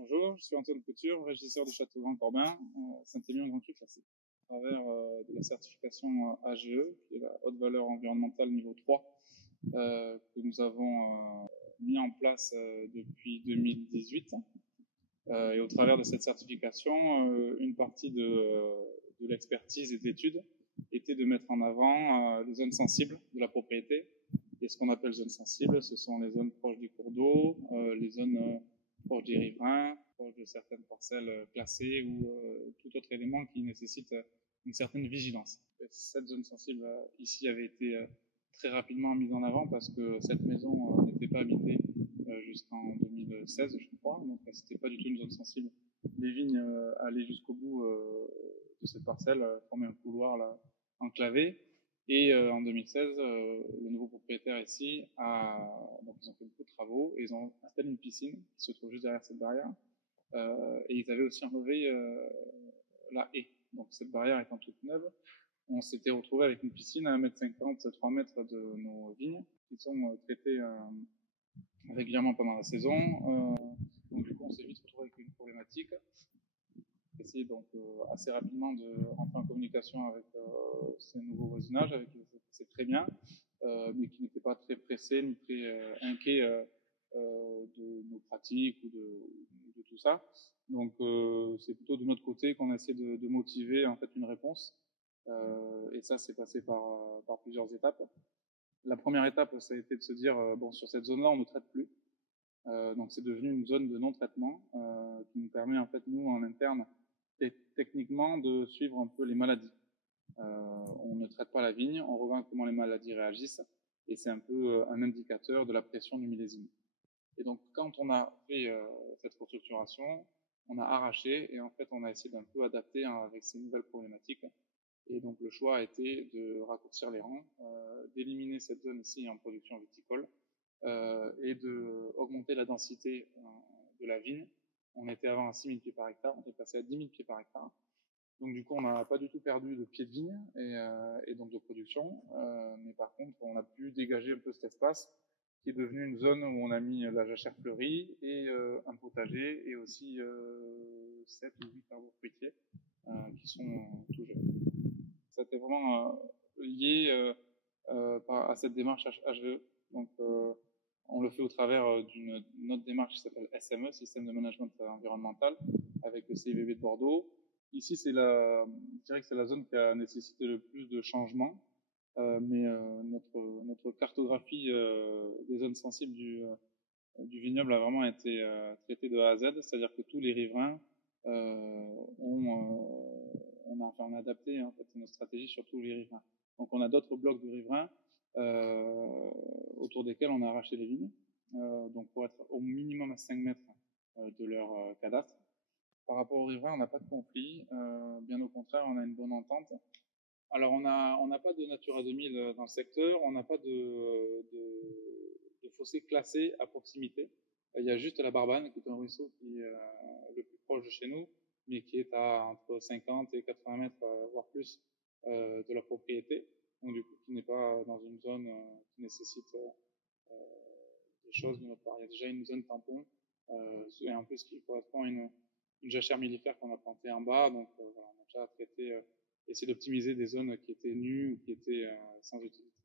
Bonjour, je suis Antoine Couture, régisseur du Château Grand Corbin, Saint-Émilion Grand Cru classé. À travers de la certification AGE, qui est la haute valeur environnementale niveau 3, que nous avons mis en place depuis 2018. Et au travers de cette certification, une partie de l'expertise et de l'étude était de mettre en avant les zones sensibles de la propriété. Et ce qu'on appelle zones sensibles, ce sont les zones proches du cours d'eau, les zones proches des riverains, proches de certaines parcelles classées ou tout autre élément qui nécessite une certaine vigilance. Et cette zone sensible ici avait été très rapidement mise en avant parce que cette maison n'était pas habitée jusqu'en 2016, je crois, donc c'était pas du tout une zone sensible. Les vignes allaient jusqu'au bout de cette parcelle, formaient un couloir là, enclavé. Et en 2016, le nouveau propriétaire ici donc ils ont fait beaucoup de travaux et ils ont installé une piscine qui se trouve juste derrière cette barrière. Et ils avaient aussi enlevé la haie. Donc cette barrière étant toute neuve, on s'était retrouvé avec une piscine à 1,50 m, 3 mètres de nos vignes qui sont traitées régulièrement pendant la saison. Donc du coup, on s'est vite retrouvé avec une problématique. Essayer donc assez rapidement de rentrer en communication avec ces nouveaux voisinages, avec qui c'est très bien, mais qui n'étaient pas très pressés ni très inquiets de nos pratiques ou de tout ça. Donc c'est plutôt de notre côté qu'on essaie de motiver en fait une réponse. Et ça, c'est passé par plusieurs étapes. La première étape, ça a été de se dire bon, sur cette zone-là, on ne traite plus. Donc c'est devenu une zone de non-traitement qui nous permet en fait nous en interne techniquement de suivre un peu les maladies. On ne traite pas la vigne, on regarde comment les maladies réagissent et c'est un peu un indicateur de la pression du millésime. Et donc quand on a fait cette restructuration, on a arraché et en fait on a essayé d'un peu adapter avec ces nouvelles problématiques. Et donc le choix a été de raccourcir les rangs, d'éliminer cette zone ici en production viticole et d'augmenter la densité de la vigne. On était avant à 6 000 pieds par hectare, on est passé à 10 000 pieds par hectare. Donc du coup, on n'a pas du tout perdu de pieds de vigne et donc de production, mais par contre, on a pu dégager un peu cet espace qui est devenu une zone où on a mis la jachère fleurie et un potager et aussi 7 ou 8 arbres fruitiers qui sont tout jeunes. C'était vraiment lié à cette démarche HVE. Donc, on le fait au travers d'une autre démarche qui s'appelle SME, Système de Management Environnemental, avec le CIVB de Bordeaux. Ici, je dirais que c'est la zone qui a nécessité le plus de changements, mais notre cartographie des zones sensibles du vignoble a vraiment été traitée de A à Z, c'est-à-dire que tous les riverains on a adapté en fait nos stratégies sur tous les riverains. Donc on a d'autres blocs de riverains autour desquels on a arraché les vignes, donc pour être au minimum à 5 mètres de leur cadastre. Par rapport aux riverains, on n'a pas de conflit, bien au contraire, on a une bonne entente. Alors on n'a pas de Natura 2000 dans le secteur, on n'a pas de fossé classé à proximité. Il y a juste la Barbane, qui est un ruisseau qui est le plus proche de chez nous, mais qui est à entre 50 et 80 mètres, voire plus, de la propriété. Donc du coup, qui n'est pas dans une zone qui nécessite des choses de notre part. Il y a déjà une zone tampon, et en plus qui correspond à une jachère mellifère qu'on a plantée en bas. Donc voilà, on a déjà traité, essayer d'optimiser des zones qui étaient nues ou qui étaient sans utilité.